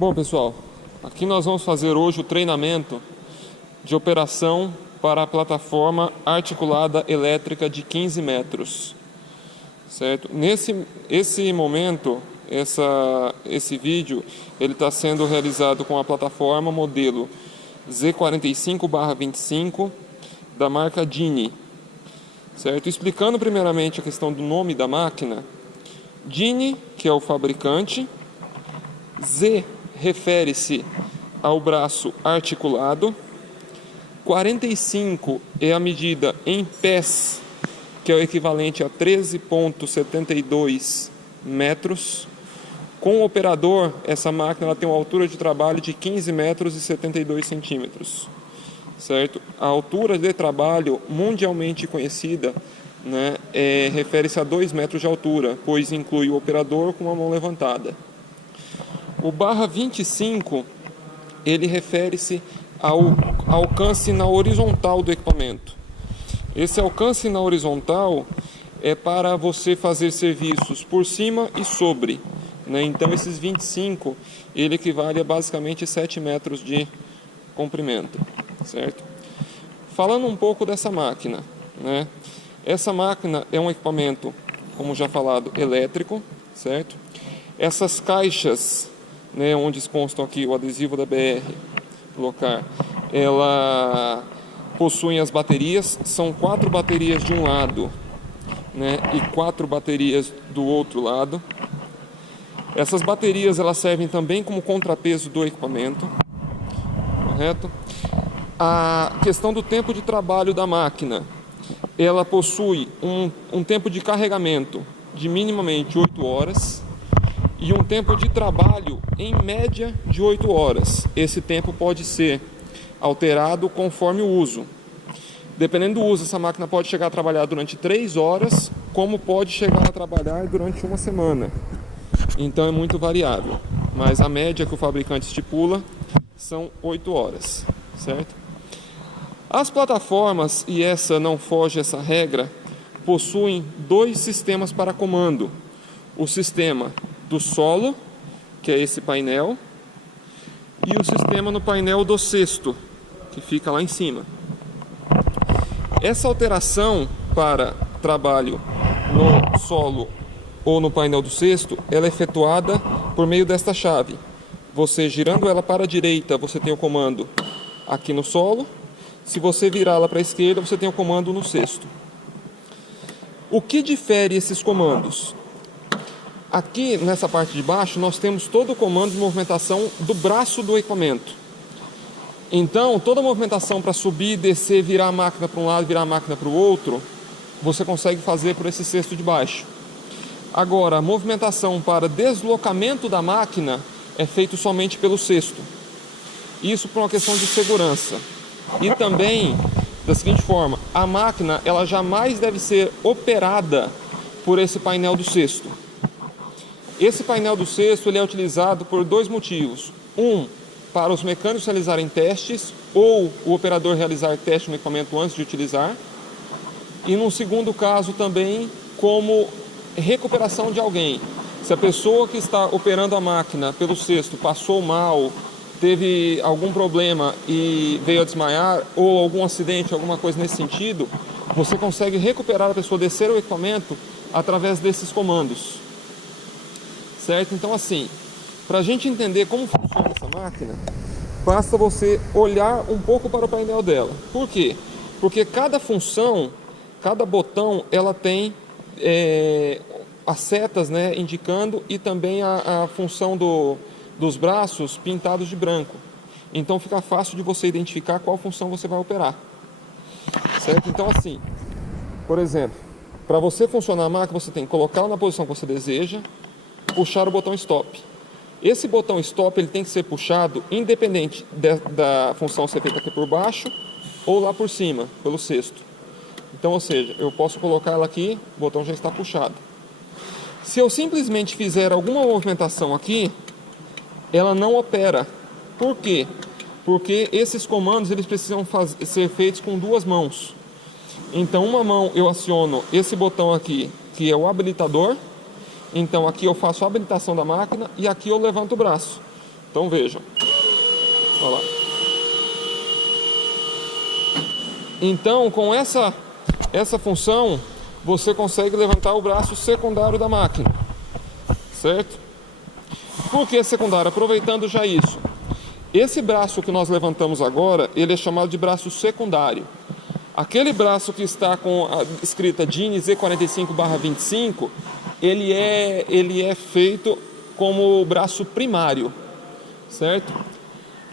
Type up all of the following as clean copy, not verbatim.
Bom, pessoal, aqui nós vamos fazer hoje o treinamento de operação para a plataforma articulada elétrica de 15 metros, certo? Esse momento, esse vídeo, ele está sendo realizado com a plataforma modelo Z45/25 da marca Genie, certo? Explicando primeiramente a questão do nome da máquina. Genie, que é o fabricante, Z refere-se ao braço articulado, 45 é a medida em pés, que é o equivalente a 13,72 metros. Com o operador, essa máquina ela tem uma altura de trabalho de 15 metros e 72 centímetros, certo? A altura de trabalho mundialmente conhecida, né, refere-se a 2 metros de altura, pois inclui o operador com a mão levantada. O /25, ele refere-se ao alcance na horizontal do equipamento. Esse alcance na horizontal é para você fazer serviços por cima e sobre, né? Então esses 25, ele equivale a basicamente 7 metros de comprimento, certo? Falando um pouco dessa máquina, né? Essa máquina é um equipamento, como já falado, elétrico, certo? Essas caixas, né, onde constam aqui o adesivo da BR Locar, ela possuem as baterias, são 4 baterias de um lado, né, e 4 baterias do outro lado. Essas baterias elas servem também como contrapeso do equipamento, correto? A questão do tempo de trabalho da máquina, ela possui um tempo de carregamento de minimamente 8 horas e um tempo de trabalho em média de 8 horas. Esse tempo pode ser alterado conforme o uso. Dependendo do uso, essa máquina pode chegar a trabalhar durante 3 horas, como pode chegar a trabalhar durante uma semana. Então é muito variável, mas a média que o fabricante estipula são 8 horas, certo? As plataformas, e essa não foge essa regra, possuem 2 sistemas para comando. O sistema do solo, que é esse painel, e o sistema no painel do cesto, que fica lá em cima. Essa alteração para trabalho no solo ou no painel do cesto, ela é efetuada por meio desta chave. Você girando ela para a direita, você tem o comando aqui no solo. Se você virá-la para a esquerda, você tem o comando no cesto. O que difere esses comandos? Aqui nessa parte de baixo nós temos todo o comando de movimentação do braço do equipamento. Então toda a movimentação para subir, descer, virar a máquina para um lado, virar a máquina para o outro, você consegue fazer por esse cesto de baixo. Agora, a movimentação para deslocamento da máquina é feito somente pelo cesto. Isso por uma questão de segurança. E também da seguinte forma, a máquina ela jamais deve ser operada por esse painel do cesto. Esse painel do cesto ele é utilizado por 2 motivos. Para os mecânicos realizarem testes ou o operador realizar teste no equipamento antes de utilizar. E num segundo caso também como recuperação de alguém. Se a pessoa que está operando a máquina pelo cesto passou mal, teve algum problema e veio a desmaiar, ou algum acidente, alguma coisa nesse sentido, você consegue recuperar a pessoa, descer o equipamento através desses comandos. Certo? Então assim, para a gente entender como funciona essa máquina, basta você olhar um pouco para o painel dela. Por quê? Porque cada função, cada botão, ela tem as setas, né, indicando, e também a função dos braços pintados de branco. Então fica fácil de você identificar qual função você vai operar. Certo? Então assim, por exemplo, para você funcionar a máquina, você tem que colocá-la na posição que você deseja, puxar o botão stop. Esse botão stop ele tem que ser puxado independente da função ser feita aqui por baixo ou lá por cima, pelo cesto. Então, ou seja, eu posso colocar ela aqui, o botão já está puxado. Se eu simplesmente fizer alguma movimentação aqui, ela não opera. Por quê? Porque esses comandos eles precisam ser feitos com 2 mãos. Então, uma mão eu aciono esse botão aqui, que é o habilitador. Então aqui eu faço a habilitação da máquina e aqui eu levanto o braço. Então vejam. Olha lá. Então, com essa função, você consegue levantar o braço secundário da máquina, certo? Por que secundário? Aproveitando já isso. Esse braço que nós levantamos agora, ele é chamado de braço secundário. Aquele braço que está com a escrita DIN Z45/25, ele é feito como braço primário, certo?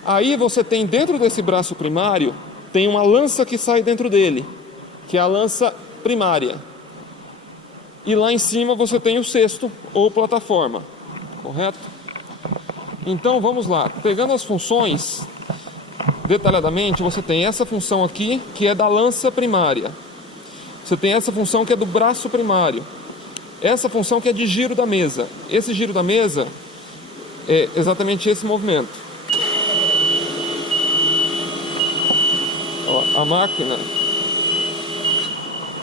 Aí você tem dentro desse braço primário, tem uma lança que sai dentro dele, que é a lança primária. E lá em cima você tem o cesto ou plataforma, correto? Então vamos lá, pegando as funções detalhadamente, você tem essa função aqui, que é da lança primária. Você tem essa função que é do braço primário. Essa função que é de giro da mesa. Esse giro da mesa é exatamente esse movimento. Ó, a máquina,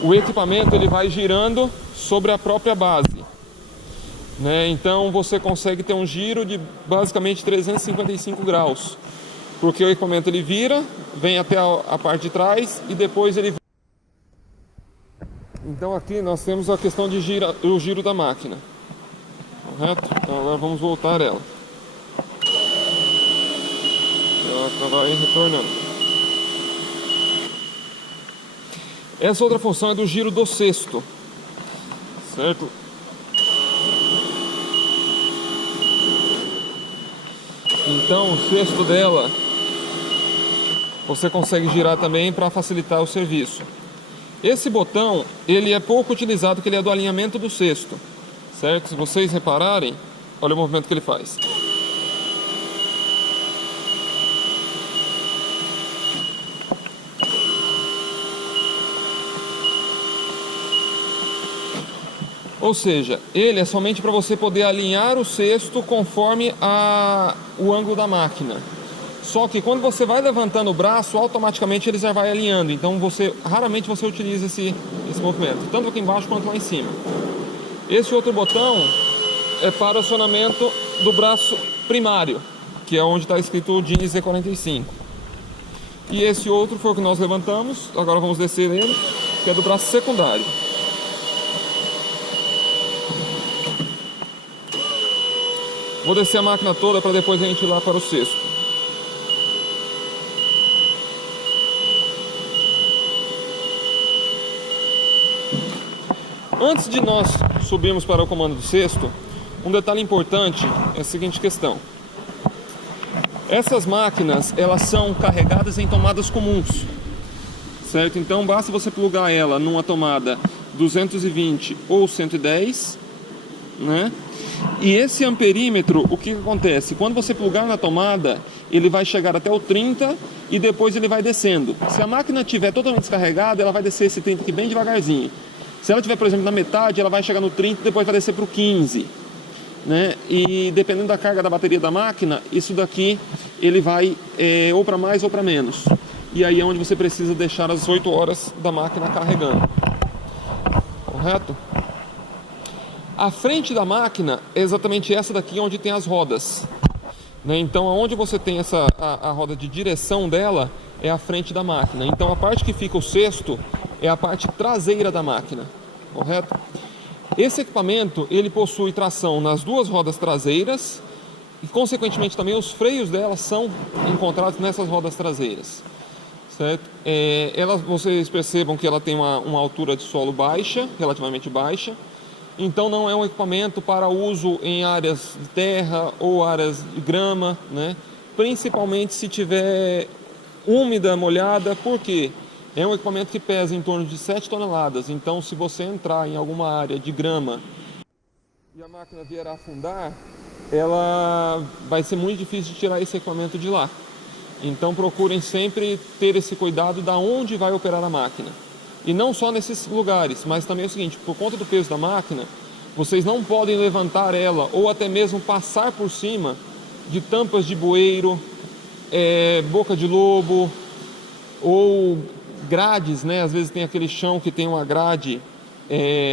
o equipamento, ele vai girando sobre a própria base, né? Então você consegue ter um giro de basicamente 355 graus, porque o equipamento ele vira, vem até a parte de trás e depois ele... Então aqui nós temos a questão de o giro da máquina, correto? Então agora vamos voltar ela. Ela vai retornando. Essa outra função é do giro do cesto, certo? Então o cesto dela você consegue girar também para facilitar o serviço. Esse botão, ele é pouco utilizado, porque ele é do alinhamento do cesto, certo? Se vocês repararem, olha o movimento que ele faz. Ou seja, ele é somente para você poder alinhar o cesto conforme o ângulo da máquina. Só que quando você vai levantando o braço, automaticamente ele já vai alinhando. Então raramente você utiliza esse movimento, tanto aqui embaixo quanto lá em cima. Esse outro botão é para o acionamento do braço primário, que é onde está escrito o DIN Z45. E esse outro foi o que nós levantamos, agora vamos descer ele, que é do braço secundário. Vou descer a máquina toda para depois a gente ir lá para o cesto. Antes de nós subirmos para o comando do cesto, um detalhe importante é a seguinte questão. Essas máquinas, elas são carregadas em tomadas comuns, certo? Então basta você plugar ela numa tomada 220 ou 110, né? E esse amperímetro, o que acontece? Quando você plugar na tomada, ele vai chegar até o 30 e depois ele vai descendo. Se a máquina estiver totalmente descarregada, ela vai descer esse 30 aqui bem devagarzinho. Se ela estiver, por exemplo, na metade, ela vai chegar no 30 e depois vai descer para o 15. Né? E dependendo da carga da bateria da máquina, isso daqui ele vai ou para mais ou para menos. E aí é onde você precisa deixar as 8 horas da máquina carregando. Correto? A frente da máquina é exatamente essa daqui onde tem as rodas, né? Então onde você tem a roda de direção dela é a frente da máquina. Então a parte que fica o cesto é a parte traseira da máquina, correto? Esse equipamento ele possui tração nas duas rodas traseiras e consequentemente também os freios dela são encontrados nessas rodas traseiras, certo? Vocês percebam que ela tem uma altura de solo baixa, relativamente baixa. Então não é um equipamento para uso em áreas de terra ou áreas de grama, né? Principalmente se tiver úmida, molhada, porque é um equipamento que pesa em torno de 7 toneladas. Então se você entrar em alguma área de grama e a máquina vier a afundar, ela vai ser muito difícil de tirar esse equipamento de lá. Então procurem sempre ter esse cuidado da onde vai operar a máquina. E não só nesses lugares, mas também é o seguinte, por conta do peso da máquina, vocês não podem levantar ela ou até mesmo passar por cima de tampas de bueiro, boca de lobo ou grades, né? Às vezes tem aquele chão que tem uma grade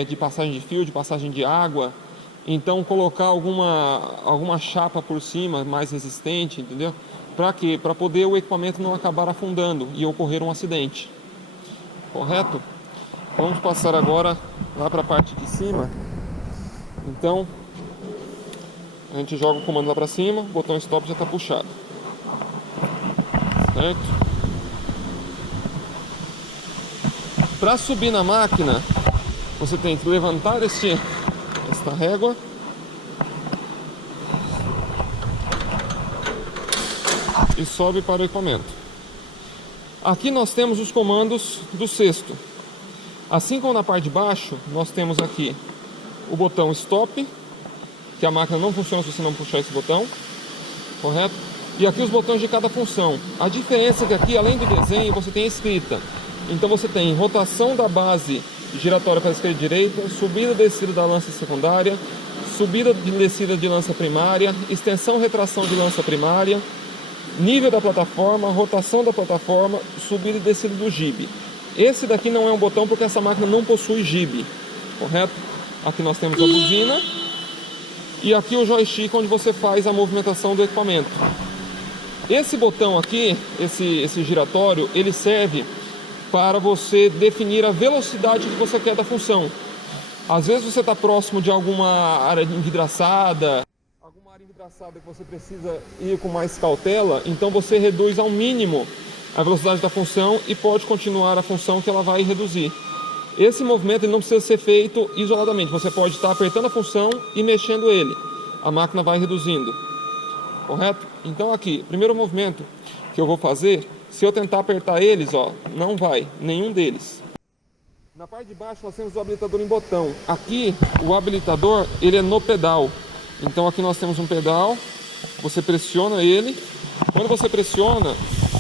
de passagem de fio, de passagem de água. Então colocar alguma chapa por cima mais resistente, entendeu? Para quê? Para poder o equipamento não acabar afundando e ocorrer um acidente. Correto? Vamos passar agora lá para a parte de cima. Então, a gente joga o comando lá para cima, o botão stop já está puxado. Certo? Para subir na máquina, você tem que levantar esta régua e sobe para o equipamento. Aqui nós temos os comandos do cesto. Assim como na parte de baixo, nós temos aqui o botão stop, que a máquina não funciona se você não puxar esse botão, correto? E aqui os botões de cada função. A diferença é que aqui, além do desenho, você tem a escrita. Então você tem rotação da base giratória para a esquerda e direita, subida e descida da lança secundária, subida e descida de lança primária, extensão e retração de lança primária, nível da plataforma, rotação da plataforma, subida e descida do jibe. Esse daqui não é um botão porque essa máquina não possui jibe, correto? Aqui nós temos a buzina e aqui o joystick onde você faz a movimentação do equipamento. Esse botão aqui, esse giratório, ele serve para você definir a velocidade que você quer da função. Às vezes você está próximo de alguma área envidraçada, que você precisa ir com mais cautela, então você reduz ao mínimo a velocidade da função e pode continuar a função que ela vai reduzir. Esse movimento ele não precisa ser feito isoladamente, você pode estar apertando a função e mexendo ele. A máquina vai reduzindo, correto? Então aqui, primeiro movimento que eu vou fazer, se eu tentar apertar eles, ó, não vai, nenhum deles. Na parte de baixo nós temos o habilitador em botão. Aqui o habilitador ele é no pedal. Então aqui nós temos um pedal, você pressiona ele. Quando você pressiona,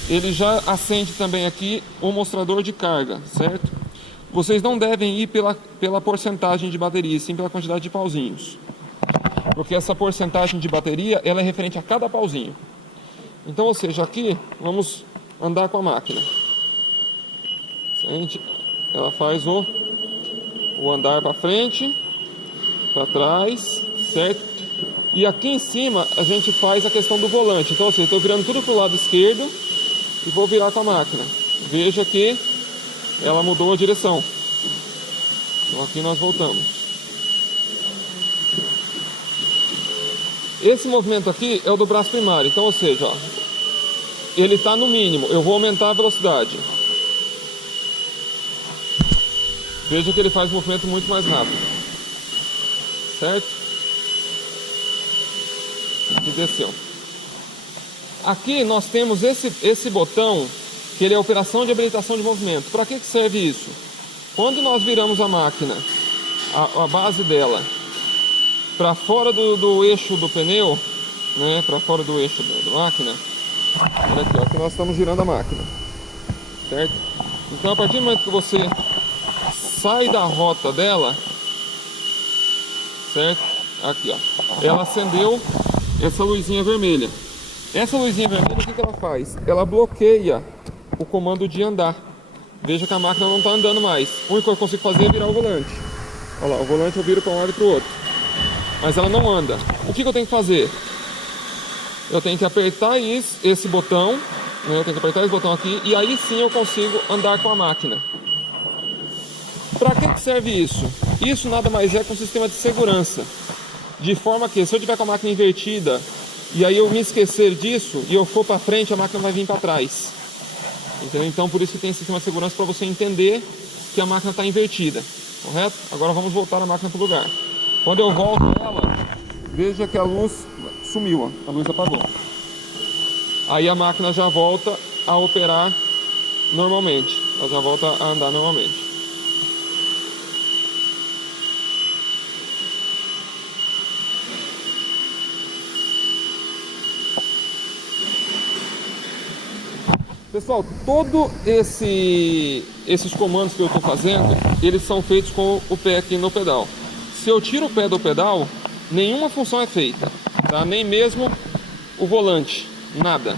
ele já acende também aqui o mostrador de carga, certo? Vocês não devem ir pela porcentagem de bateria, sim pela quantidade de pauzinhos. Porque essa porcentagem de bateria, ela é referente a cada pauzinho. Então, ou seja, aqui vamos andar com a máquina. Ela faz o andar para frente, para trás, certo? E aqui em cima a gente faz a questão do volante. Então, assim, estou virando tudo para o lado esquerdo e vou virar com a máquina. Veja que ela mudou a direção. Então aqui nós voltamos. Esse movimento aqui é o do braço primário. Então, ou seja, ó, ele está no mínimo. Eu vou aumentar a velocidade. Veja que ele faz um movimento muito mais rápido. Certo? E desceu. Aqui nós temos esse botão que ele é operação de habilitação de movimento. Para que serve isso? Quando nós viramos a máquina, a base dela para fora do eixo do pneu, né, para fora do eixo da máquina, olha aqui, ó, que nós estamos girando a máquina, certo? Então a partir do momento que você sai da rota dela, certo? Aqui, ó, ela acendeu essa luzinha vermelha. Essa luzinha vermelha, o que ela faz? Ela bloqueia o comando de andar. Veja que a máquina não está andando mais. O único que eu consigo fazer é virar o volante. Olha lá, o volante eu viro para um lado e para o outro. Mas ela não anda. O que eu tenho que fazer? Eu tenho que apertar esse botão, né? Eu tenho que apertar esse botão aqui e aí sim eu consigo andar com a máquina. Para que serve isso? Isso nada mais é que um sistema de segurança. De forma que se eu tiver com a máquina invertida e aí eu me esquecer disso e eu for para frente, a máquina vai vir para trás. Entendeu? Então por isso que tem sistema de segurança para você entender que a máquina está invertida. Correto? Agora vamos voltar a máquina para o lugar. Quando eu volto ela, veja que a luz sumiu, ó. A luz apagou. Aí a máquina já volta a operar normalmente. Ela já volta a andar normalmente. Pessoal, todos esses comandos que eu estou fazendo, eles são feitos com o pé aqui no pedal. Se eu tiro o pé do pedal, nenhuma função é feita, tá? Nem mesmo o volante, nada.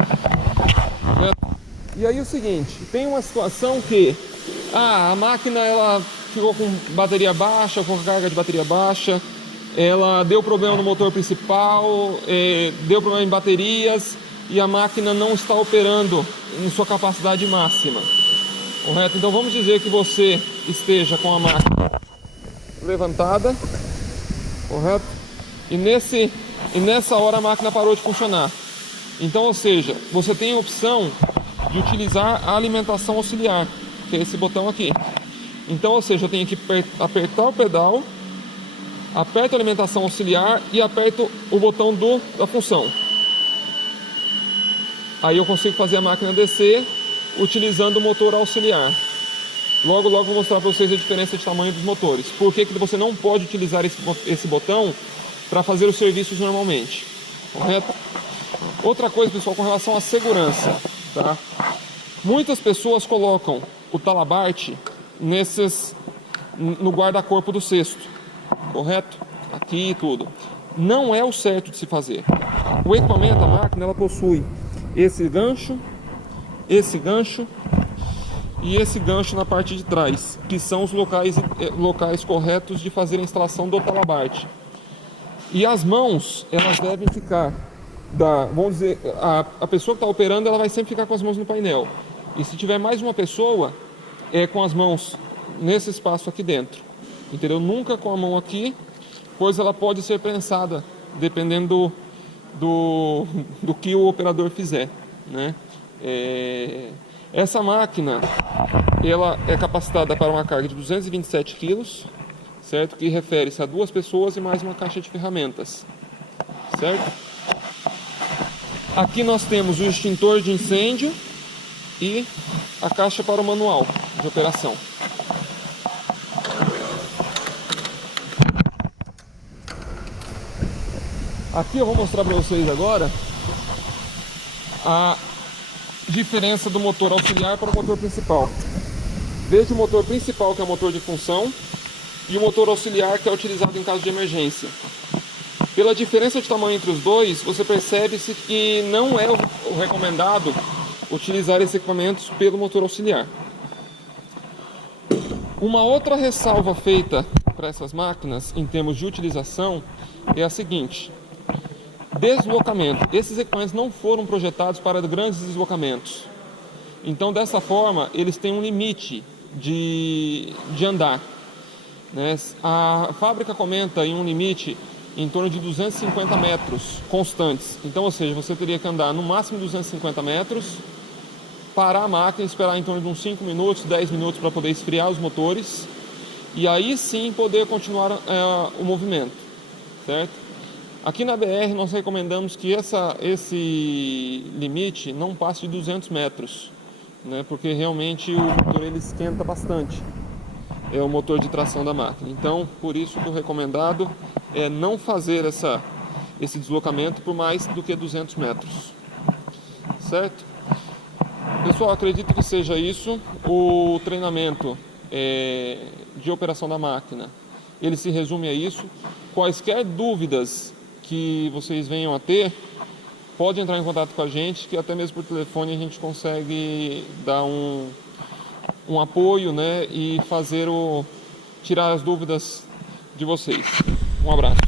E aí o seguinte, tem uma situação que a máquina ela ficou com bateria baixa, com carga de bateria baixa, ela deu problema no motor principal, deu problema em baterias e a máquina não está operando em sua capacidade máxima, correto? Então vamos dizer que você esteja com a máquina levantada, correto? E nessa hora a máquina parou de funcionar. Então, ou seja, você tem a opção de utilizar a alimentação auxiliar, que é esse botão aqui. Então, ou seja, eu tenho que apertar o pedal, aperto a alimentação auxiliar e aperto o botão da função. Aí eu consigo fazer a máquina descer utilizando o motor auxiliar. Logo vou mostrar para vocês a diferença de tamanho dos motores. Por que você não pode utilizar esse botão para fazer os serviços normalmente, correto? Outra coisa, pessoal, com relação à segurança, tá? Muitas pessoas colocam o talabarte no guarda-corpo do cesto, correto? Aqui e tudo. Não é o certo de se fazer. O equipamento, a máquina, ela possui esse gancho e esse gancho na parte de trás, que são os locais corretos de fazer a instalação do talabarte. E as mãos, elas devem ficar, vamos dizer, a pessoa que está operando, ela vai sempre ficar com as mãos no painel. E se tiver mais uma pessoa, com as mãos nesse espaço aqui dentro, entendeu? Nunca com a mão aqui, pois ela pode ser prensada, dependendo do que o operador fizer, né? Essa máquina, ela é capacitada para uma carga de 227 kg, certo? Que refere-se a 2 pessoas e mais uma caixa de ferramentas, certo? Aqui nós temos o extintor de incêndio e a caixa para o manual de operação. Aqui eu vou mostrar para vocês agora a diferença do motor auxiliar para o motor principal. Veja o motor principal, que é o motor de função, e o motor auxiliar, que é utilizado em caso de emergência. Pela diferença de tamanho entre os dois, você percebe-se que não é o recomendado utilizar esses equipamentos pelo motor auxiliar. Uma outra ressalva feita para essas máquinas, em termos de utilização, é a seguinte: deslocamento. Esses equipamentos não foram projetados para grandes deslocamentos. Então, dessa forma, eles têm um limite de andar, né? A fábrica comenta em um limite em torno de 250 metros constantes. Então, ou seja, você teria que andar no máximo 250 metros, parar a máquina, esperar em torno de uns 5 minutos, 10 minutos para poder esfriar os motores e aí sim poder continuar o movimento, certo? Aqui na BR nós recomendamos que esse limite não passe de 200 metros, né? Porque realmente o motor ele esquenta bastante. É o motor de tração da máquina. Então, por isso que o recomendado é não fazer esse deslocamento por mais do que 200 metros. Certo? Pessoal, acredito que seja isso. O treinamento de operação da máquina, ele se resume a isso. Quaisquer dúvidas que vocês venham a ter, pode entrar em contato com a gente, que até mesmo por telefone a gente consegue dar um apoio, né, e tirar as dúvidas de vocês. Um abraço.